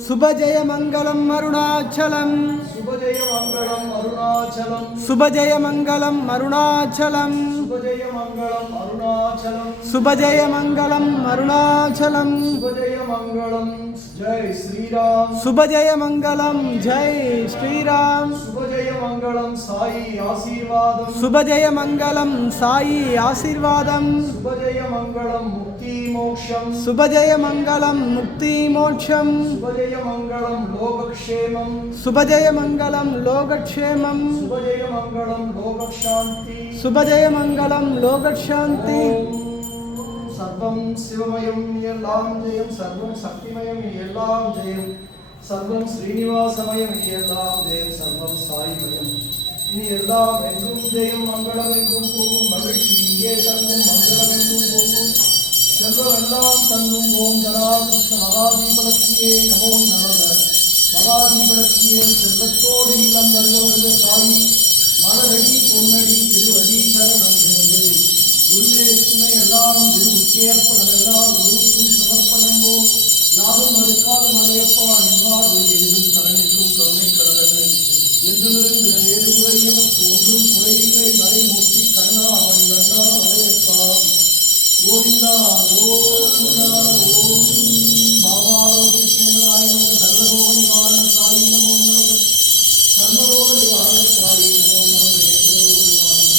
शुभजयमंगलम अरुणाचलम शुभजयमंगलम अरुणाचलम शुभजयमंगलम अरुणाचलम शुभजयमंगलम अरुणाचलम जय श्री राम शुभजयमंगलम जय श्री राम शुभजयमंगलम साई आशीर्वादम शुभजयमंगलम साई आशीर्वादम शुभजयमंगलम मुक्ति मोक्षम शुभजयमंगलम मुक्ति मोक्षम शुभजयमंगलम लोकक्षेमम शुभजयमंगलम लोकक्षेमम शुभजयमंगलम लोकशांति शुभजयमंगलम लोकशांति सर्वं शिवमयं एल्लाम जयं सर्वं शक्तिमयं एल्लाम जयं सर्वं श्रीनिवासमयं एल्लाम जयं सर्वं साईमयं इनी एल्लाम एंगुम जयं मंगलम एंगुम पोगुम मகிழ்ச்சி இங்கே தங்கும் மங்களம் எங்கும் போகும் செல்வம் எல்லாம் தங்கும் ஓம் தரா கிருஷ்ண மகாதீபலட்சுமியே நமோ நமக மகாதீபலட்சுமியே செல்வத்தோடு இல்லம் வருபவர்கள் தாயி மலரடி பொன்னடி திருவடி சரணம் குருவே துணை எல்லாம் குருவுக்கு ஏற்படும் எல்லாம் குருவுக்கும் சமர்ப்பணம்போம் யாரும் மறுக்காத மலையப்பா நின்றாது எதுவும் தரணிக்கும் கருணை கடலனை என்றிருந்து வேறு குறையவற்கு ஒன்றும் குறையில்லை மறைமூர்த்தி கண்ணா அவனி வண்ணா மலையப்பா கோவிந்தா கோவிந்தா ஓம் பாபாரோகி சேனராயணக சர்வரோக நிவாரண சாயி நமோ நமக சர்வரோக நிவாரண சாயி நமோ நமக நேத்ரோக நிவாரண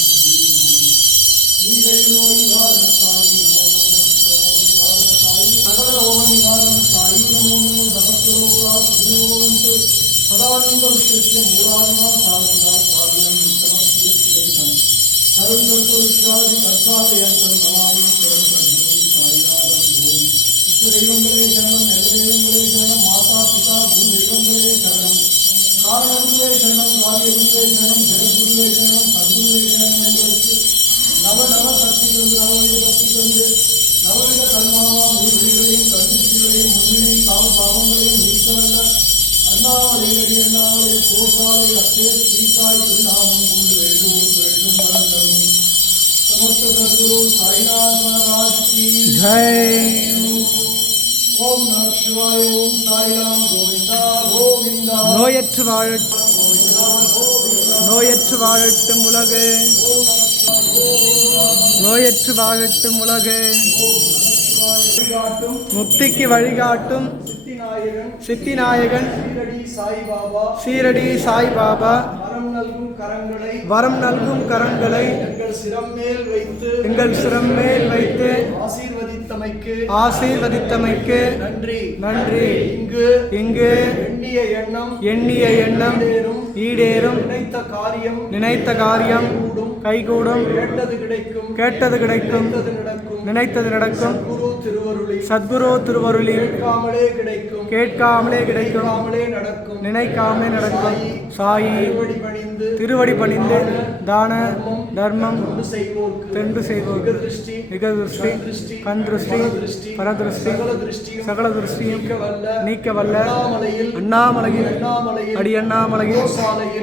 நீரை நோய் நிவாரண சாயி நமோ நமக நிவாரண சாயி சகல ரோக நிவாரண சாயி நமோ நமக நமஸ்தரோகா சுஜோவந்து சதானந்த விஷ்ய மூலாதிமா சாசுதா சாவியம் உத்தமம் தீர்த்தம் சர்வதர்த்தோ விஸ்வாதி கர்த்தாதயந்தம் நமாமி சுரம் பிரஜ்ஞம் சாயிநாதம் ஓம் இஷ்ட தெய்வங்களே சரணம் நெல்ல தெய்வங்களே சரணம் மாதா பிதா குரு தெய்வங்களே சரணம் காரண குருவே சரணம் காரிய குருவே சரணம் ஜெகத்குருவே சரணம் சத்குருவே சரணம் எங்களுக்கு நவ நவ சக்திகள் நவவித பக்திகள் நவவித கர்மாவா மூலிகளையும் கண்டிஷ்டிகளையும் முன்னிலை சாம பாவங்களையும் நீக்கவல்ல அண்ணாவளையடி அண்ணாவளை கோசாலை அத்தே ஸ்ரீசாய் திருநாமம் கொண்டு வேண்டும் வேண்டும் வளர்ந்தரும் समस्त सद्गुरु साईनाथ महाराज की जय ஓம் நம சிவாய. ஓம் சாய்ராம். கோவிந்தா கோவிந்தா. நோயற்று வாழட்டும், நோயற்று வாழட்டும் உலகு, நோயற்று வாழட்டும் உலகு. வழிகாட்டும் முக்திக்கு வழிகாட்டும் சித்திநாயகன் சித்திநாயகன் சீரடி சாய்பாபா சீரடி சாய்பாபா வரம் நல்கும் கரங்களை வரம் நல்கும் கரங்களை எங்கள் சிரம் மேல் வைத்து எங்கள் சிரம் மேல் வைத்து ஆசீர்வதித்தமைக்கு ஆசீர்வதித்தமைக்கு நன்றி. நன்றி. இங்கு இங்கு எண்ணிய எண்ணம் எண்ணிய எண்ணம் ஈடேறும். ஈடேறும், நினைத்த காரியம் நினைத்த காரியம் கூடும். கைகூடும், கேட்டது கிடைக்கும். கேட்டது கிடைக்கும், நினைத்தது நடக்கும். நினைத்தது நடக்கும். குரு திருவருளி சத்குரு திருவருளி கேட்காமலே கிடைக்கும். கேட்காமலே கிடைக்கும், நினைக்காமலே நடக்கும். நினைக்காமலே நடக்கும். சாயி திருவடி பணிந்து திருவடி பணிந்து தான தர்மம் தொண்டு செய்வோர்க்கு தொண்டு செய்வோர் திருஷ்டி நிகதிருஷ்டி கண் திருஷ்டி பரதிருஷ்டி சகல திருஷ்டியும் சகல திருஷ்டியும் நீக்கவல்ல நீக்க வல்ல அண்ணாமலையில் அண்ணாமலையில் அண்ணாமலையில் அடி அண்ணாமலையில்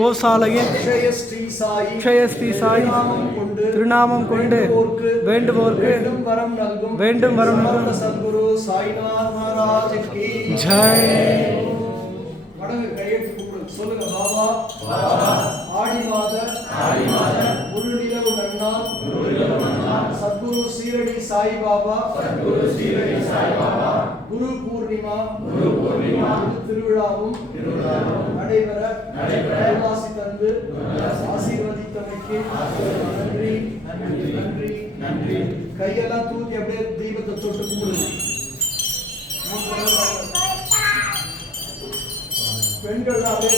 கோசாலையில் அக்ஷய ஸ்ரீ சாயி அக்ஷயஸ்ரீ சாய் நாமம் கொண்டு திருநாமம் கொண்டு வேண்டுவோர்க்கு வேண்டும் வரம் நல்கும் வேண்டும் வரம் நல்கும். சத்குரு சாய்நாத் மகாராஜ் கி ஜெய். வணங்கு கையெழுத்து கூப்பிடு. சொல்லுங்க பாபா. ஆடி மாத முழுநிலவு நன்னாள் சத்குரு சீரடி சாய்பாபா குரு பூர்ணிமா திருவிழாவும் நடைபெற கைலாசி தந்து ஆசீர்வதித்தமைக்கு நன்றி. கையெல்லாம் தூக்கி அப்படியே தீபத்தை தொட்டு கும்பிடுங்க. பெண்கள் அப்படியே